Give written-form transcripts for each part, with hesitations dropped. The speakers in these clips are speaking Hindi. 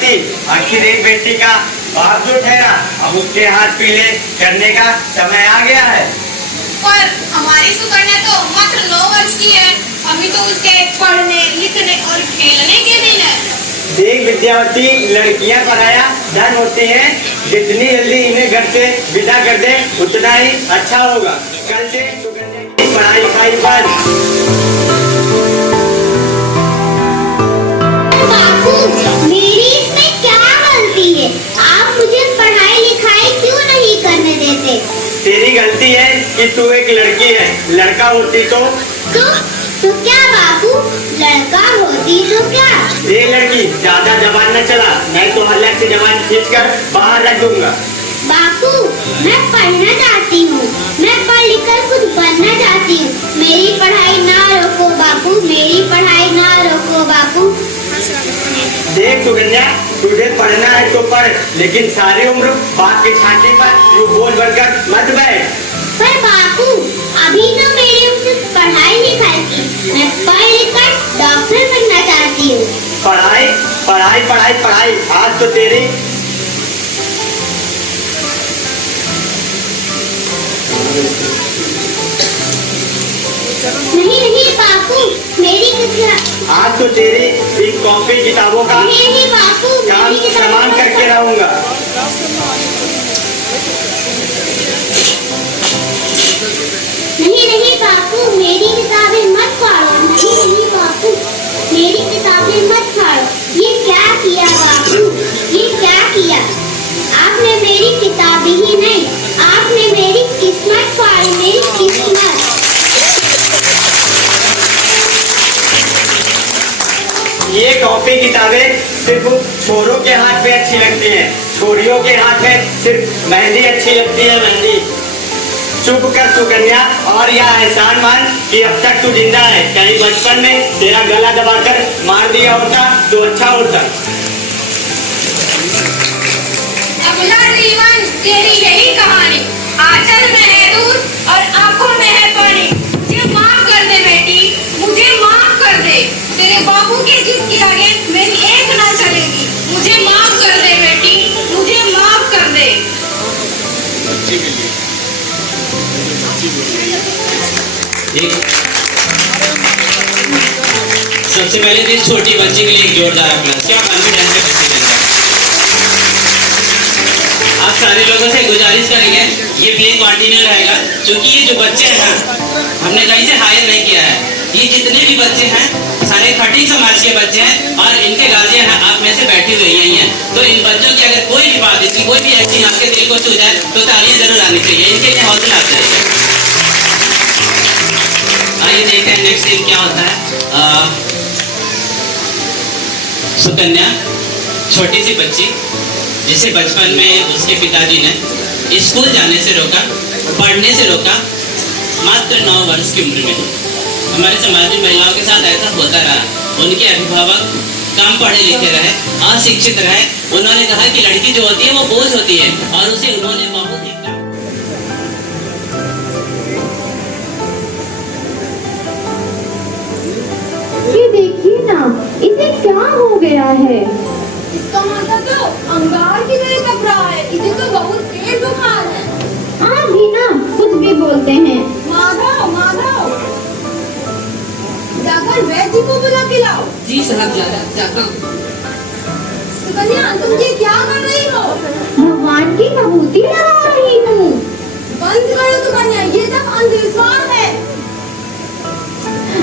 विद्यावती, आखिर एक बेटी का बाप जो ठहरा, अब उसके हाथ पीले करने का समय आ गया है। पर हमारी सुकन्या तो मात्र 9 वर्ष की है, अभी तो उसके पढ़ने लिखने और खेलने के दिन है। देख विद्यावती, लड़कियां पराया धन होती हैं, जितनी जल्दी इन्हें घर से विदा कर दे उतना ही अच्छा होगा। कल से सुकन्या की पढ़ाई लिखाई बंद। बापू, मेरी इसमें क्या गलती है? आप मुझे पढ़ाई लिखाई क्यों नहीं करने देते? तेरी गलती है कि तू एक लड़की है, लड़का होती तो क्या बापू, लड़का होती तो क्या? ये लड़की, ज्यादा जबान न चला, मैं तो अलग से जबान खींचकर बाहर रख दूंगा। बापू, मैं पढ़ना चाहती हूँ, मैं पढ़ लिख कर कुछ बनना चाहती हूँ। मेरी पढ़ाई ना रोको बापू, मेरी पढ़ाई ना रोको बापू। देख सुकन्या, तुझे पढ़ना है तो पढ़, लेकिन सारी उम्र बाप की छाती पर यूं बोल भरकर मत बैठ। पर बापू, अभी तो मेरी उम्र पढ़ाई लिखाई की, मैं पढ़ लिख कर डॉक्टर बनना चाहती हूँ। पढ़ाई पढ़ाई पढ़ाई पढ़ाई, आज तो तेरी नहीं बापू, मेरी किताब। आज तो तेरी इन कॉपी किताबों का नहीं बापू, काम मेरी किताब सामान करके रहूंगा। नहीं बापू, मेरी किताबें मत फाड़ो। नहीं बापू, मेरी किताबें मत फाड़ो। ये क्या किया बापू, ये क्या किया? आपने मेरी किताबें ही नहीं, आपने मेरी किस्मत फाड़ी, मेरी किस्मत। ये कॉपी किताबें सिर्फ छोरों के हाथ में अच्छी लगती हैं, छोरियों के हाथ में सिर्फ मेहंदी अच्छी लगती है, मेहंदी। चुप कर सुकन्या, और यह एहसान मान कि अब तक तू जिंदा है, कहीं बचपन में तेरा गला दबाकर मार दिया होता तो अच्छा होता। अगला जीवन तेरी यही कहानी, आंचल में है दूध और आंखों में है पानी। मुझे माफ कर दे बेटी, मुझे माफ कर दे। तेरे बाबू की जिद की आगे मेरी एक ना चलेगी। मुझे माफ कर दे बेटी, मुझे माफ कर दे। सबसे पहले तो इस छोटी बच्ची के लिए एक जोरदार अप्लास। क्या कॉन्फिडेंस है बच्चे के अंदर। आप सारे लोगों से गुजारिश करेंगे, ये प्ले कंटिन्यू रहेगा, क्योंकि ये जो बच्चे हैं ना, हमने कहीं से हायर नहीं किया है। ये जितने भी बच्चे हैं सारे खटीक समाज के बच्चे हैं और इनके गार्जियन आप में से बैठी हुई हैं। तो इन बच्चों की अगर कोई भी बात, इसकी कोई भी एक्टिंग आपके दिल को छू जाए तो तालियां जरूर आनी चाहिए, इनके लिए हौसला आता है। आइए देखते हैं नेक्स्ट सीन क्या होता है। सुकन्या, छोटी सी बच्ची जिसे बचपन में उसके पिताजी ने स्कूल जाने से रोका, पढ़ने से रोका, मात्र 9 वर्ष की उम्र में। हमारे समाज में महिलाओं के साथ ऐसा होता रहा। उनके अभिभावक कम पढ़े लिखे रहे, अशिक्षित रहे। उन्होंने कहा कि लड़की जो होती है वो बोझ होती है और उसे उन्होंने बहुत ही ये देखिए ना, इसे क्या हो गया है? इसका माथा तो अंगार की तरह कप रहा है, इसे तो बहुत तेज बुखार है। आप भी ना कुछ भी बोलते हैं। माधव, माधव, जाकर वैद्य जी को बुला के लाओ। जी साहब, जाता हूँ। सुकन्या, तुम ये क्या कर रही हो? भगवान की विभूति लगा रही हूँ। बंद करो सुकन्या, ये सब अंधविश्वास है।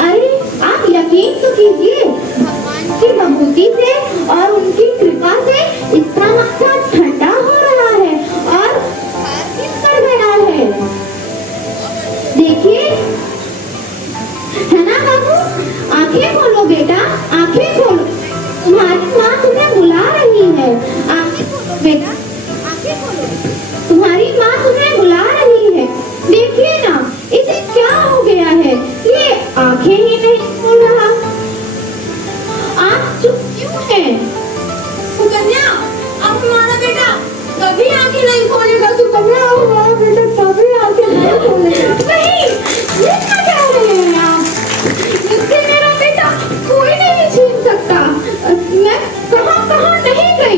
अरे आप यकीन तो कीजिए, भगवान की विभूति से और उनकी कृपा से इसका माथा ठंडा हो रहा है और कर गया है। देखिए, है ना बाबू? आंखें खोलो बेटा, आंखें खोलो। तुम्हारी माँ तुम्हें बुला रही है। आंखें खोलो बेटा, आंखें खोलो। तुम्हारी माँ तुम्हें बुला रही है। देखिए ना, इसे क्या हो गया है? ये आंखें ही नहीं खोल रहा। आप चुप क्यों हैं? सुकन्या, अब तुम्हारा बेटा कभी आंखें नहीं खोलेगा। सुकन्या, हमारा बेटा कभी आंखें नहीं खोलेगा। नहीं, ये क्या कह रहे हैं आप? मुझसे मेरा बेटा कोई नहीं छीन सकता। मैं कहाँ नहीं गई।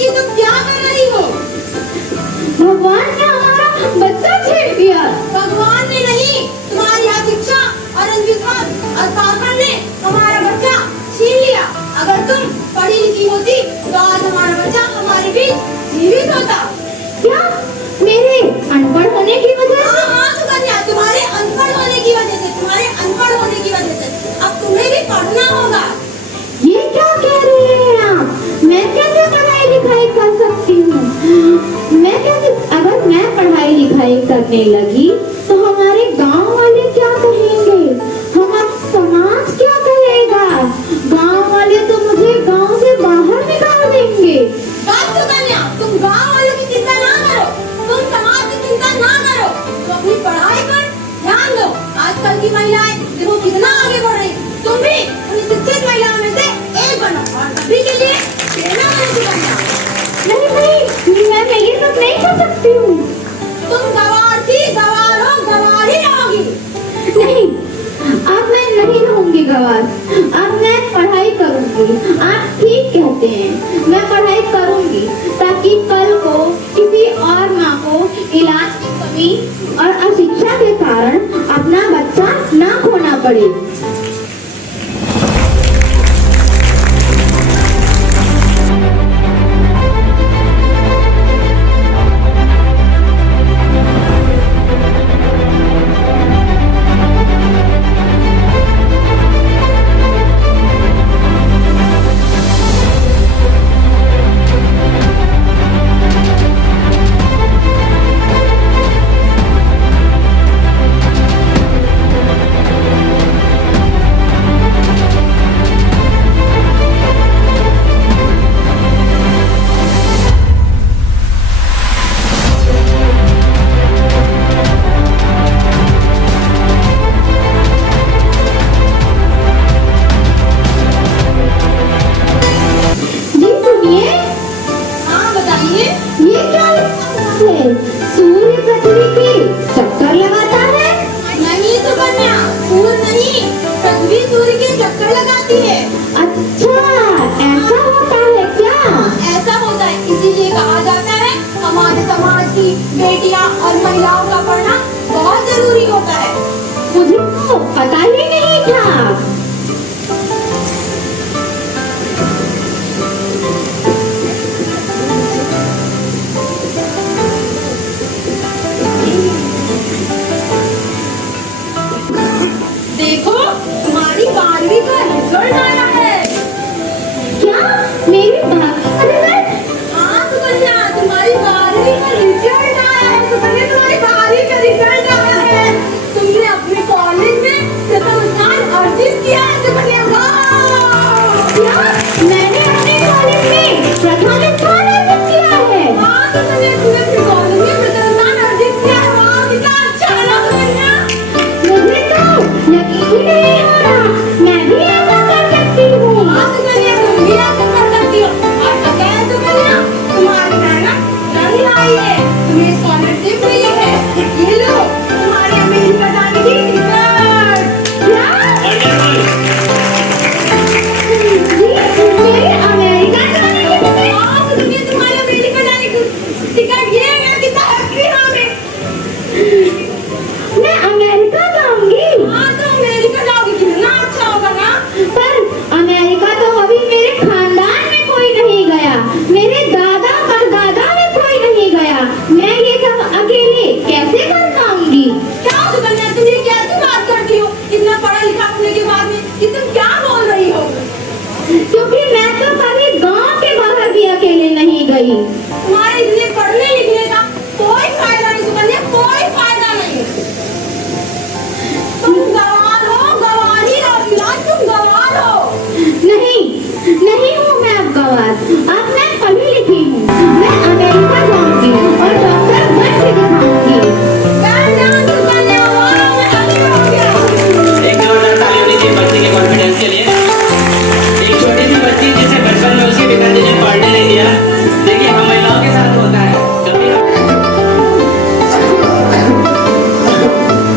ये तुम क्या कर रही हो? भगवान ने हमारा बच्चा छीन लिया। भगवान ने नहीं, तुम्हारी अशिक्षा और अंधविश्वास और पाखंड ने हमारा बच्चा छीन लिया। अगर तुम पढ़ी लिखी होती तो आज हमारा बच्चा हमारे बीच जीवित होता। क्या मेरे अनपढ़ होने की वजह से? हाँ सुकन्या, तुम्हारे अनपढ़ होने की वजह से, तुम्हारे अनपढ़ होने की वजह से अब तुम्हें भी पढ़ना होगा। ये क्या कह रहे हैं आप? मैं कैसे पढ़ाई लिखाई कर सकती हूँ? मैं कैसे, अगर मैं पढ़ाई लिखाई करने लगी तो हमारे गांव वाले क्या कहेंगे? हमारा समाज क्या कहेगा? गांव वाले तो मुझे गांव से बाहर निकाल देंगे। बस सुकन्या, तुम गांव वालों की चिंता ना करो, तुम समाज की चिंता ना करो, तो अपनी पढ़ाई पर ध्यान दो। आजकल की महिलाएं देखो कितना आगे बढ़ रही, तुम भी उन शिक्षित महिलाओं में से एक बनो और सभी के लिए प्रेरणा बनो सुकन्या। नहीं, मैं ये सब नहीं कर सकती हूँ। तुम गवार थी, गवार हो, गवार ही रहोगी। नहीं, अब मैं नहीं रहूंगी गवार। अब मैं पढ़ाई करूंगी। आप ठीक कहते हैं, मैं पढ़ाई करूंगी ताकि कल को किसी और माँ को इलाज की कमी और अशिक्षा के कारण अपना बच्चा ना खोना पड़े। हाँ बताइए। ये क्या है? सूर्य पृथ्वी की चक्कर लगाता है? नहीं सुकन्या, सूर्य नहीं, पृथ्वी सूर्य के चक्कर लगाती है। अच्छा, ऐसा होता है क्या? ऐसा होता है, इसीलिए कहा जाता है हमारे समाज की बेटियां और महिलाओं का पढ़ना बहुत जरूरी होता है। मुझे तो पता ही नहीं था। देखो तुम्हारी 12वीं का रिजल्ट आया है। क्या मेरी बात का रिजल्ट? हाँ सुकन्या, तुम्हारी 12वीं का रिजल्ट आया है। सुकन्या, तुम्हारी 12वीं का रिजल्ट आया है। तुमने अपने कॉलेज में प्रथम स्थान अर्जित किया है सुकन्या। वाह! क्या मैंने अपने कॉलेज में प्रथम स्थान अर्जित किया है? हाँ सुकन्या, तुमने अपने कॉलेज में प्रथम स्थान अर्जित किया है। वाह, कितना अच्छा है ना सुकन्या। मुझे तो यकीन ही नहीं हो रहा। मैं भी ऐसा कर सकती हूँ। हाँ सुकन्या, तुम भी ऐसा कर सकती हो। और पता है सुकन्या, तुम्हारी मेहनत रंग लाई है, तुम्हें स्कॉलरशिप मिली है। ये लो तुम्हारे अमेरिका जाने की टिकट। क्या? मेरे अमेरिका जाने की टिकट? हाँ सुकन्या, तुम्हारे अमेरिका जाने की टिकट ये है। कितना हैप्पी हाँ मैं। मैं अमेरिका जाऊंगी। हाँ तो अमेरिका जाओगी, कितना अच्छा होगा ना। पर अमेरिका तो अभी मेरे खानदान में कोई नहीं गया। मेरे दादा परदादा में कोई नहीं गया। मैं ये सब अकेले कैसे कर पाऊंगी? क्या सुकन्या, तुम ये कैसी बात करती हो? इतना पढ़ा लिखा होने के बाद में कि तुम क्या बोल रही हो? क्योंकि मैं तो कभी गांव के बाहर भी अकेले नहीं गई। तुम्हारे इतने पढ़ने लिखने का कोई फायदा नहीं सुकन्या, कोई फायदा नहीं। तुम गवार हो, गवार ही रहोगी। तुम गवार हो। नहीं, नहीं हूँ मैं अब गवार। अब मैं पढ़ी लिखी हूँ। मैं अमेरिका जाऊंगी और डॉक्टर बन के दिखाऊंगी। सुकन्या, वाह, मैं हैप्पी हो गया। एक जोरदार ताली होनी चाहिए बच्चे के कॉन्फिडेंस के लिए। एक छोटी सी बच्ची जिसे बचपन में उसके पिताजी ने पढ़ने नहीं दिया। देखिए हम महिलाओं के साथ होता है कभी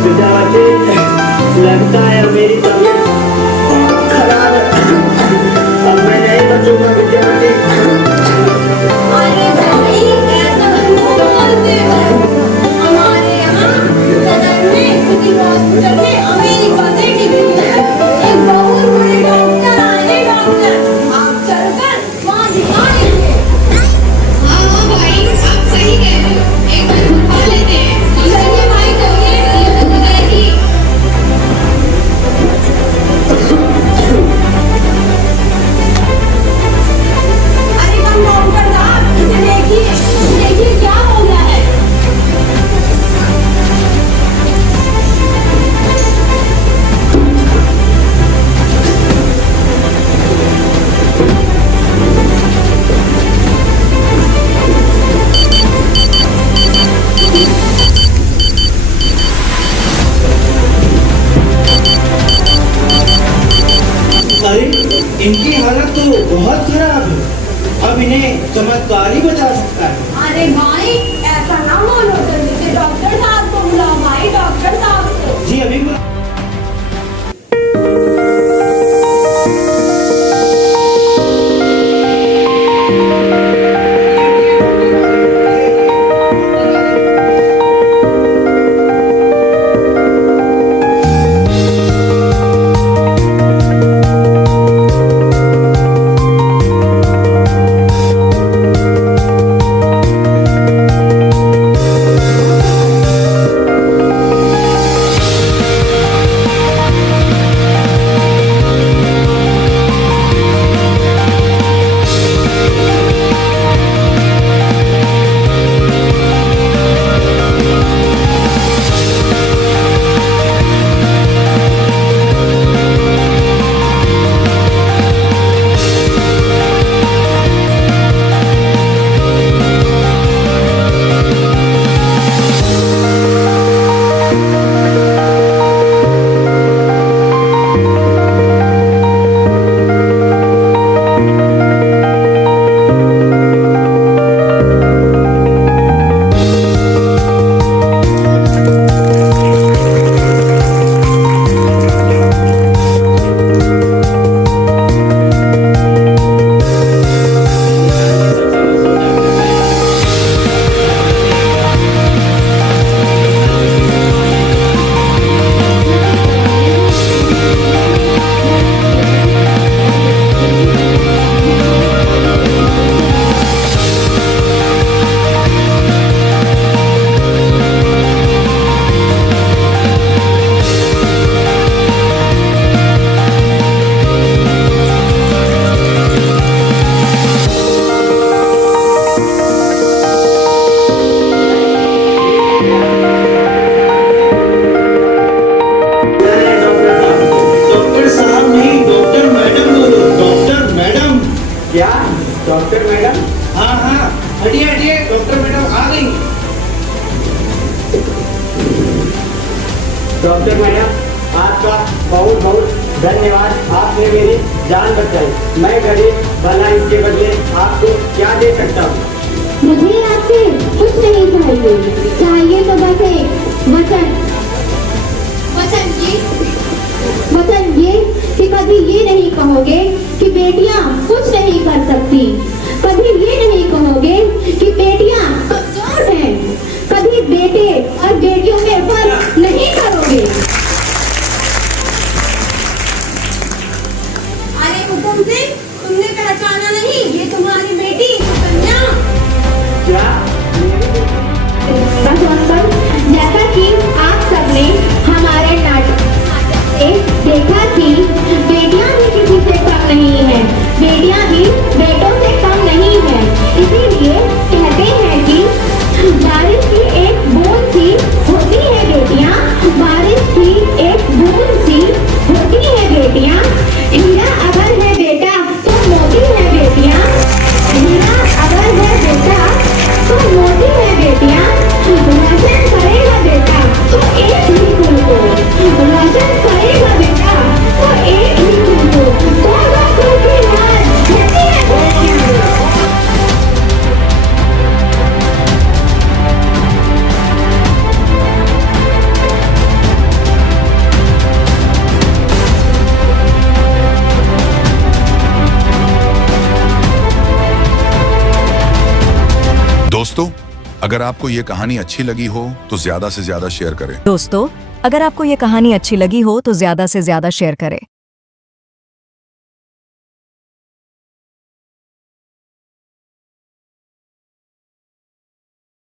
विद्यार्थी, लगता है मेरी तबीयत बहुत खराब है। अब मैं नहीं बचूंगा विद्यार्थी। इन्हें चमत्कार ही बचा सकता है। अरे भाई ऐसा ना बोलो, जल्दी से डॉक्टर साहब को बुलाओ भाई, डॉक्टर साहब को। जी अभी बुला- डॉक्टर साहब नहीं, डॉक्टर मैडम बोलो। Doctor madam. क्या डॉक्टर मैडम? हाँ हाँ, हटिए हटिए, डॉक्टर मैडम आ गई। डॉक्टर मैडम आपका बहुत बहुत धन्यवाद, आपने मेरी जान बचाई। मैं गरीब भलाई के बदले आपको क्या दे सकता हूँ? मुझे आपसे कुछ नहीं चाहिए, चाहिए तो बस एक वचन। वचन ये कि कभी ये नहीं कहोगे कि बेटियां कुछ नहीं कर सकती, कभी ये नहीं कहोगे कि बेटियां कमजोर हैं, कभी बेटे और बेटियों में फर्क नहीं करोगे। अरे हुकुम से तुमने पहचाना नहीं, ये तुम्हारी बेटी कन्या। क्या बस अंकल, जैसा कि आप सबने हमारे नाटक से देखा कि बेटियां भी किसी से कम नहीं है, बेटियां भी बेटों से कम नहीं है। इसीलिए कहते हैं कि बारिश की एक बूंद सी होती है बेटियां, बारिश की एक बूंद सी होती है बेटियां। हीरा अगर है बेटा तो मोती है बेटियां, हीरा अगर है बेटा तो मोती है बेटियां। रोशन करेगा बेटा तो एक ही कुल को, रोशन करेगा बेटा तो एक ही कुल को, दोनों कुल की लाज कहती है बेटियां। दोस्तों, अगर आपको ये कहानी अच्छी लगी हो तो ज्यादा से ज्यादा शेयर करें। दोस्तों, अगर आपको ये कहानी अच्छी लगी हो तो ज्यादा से ज्यादा शेयर करें।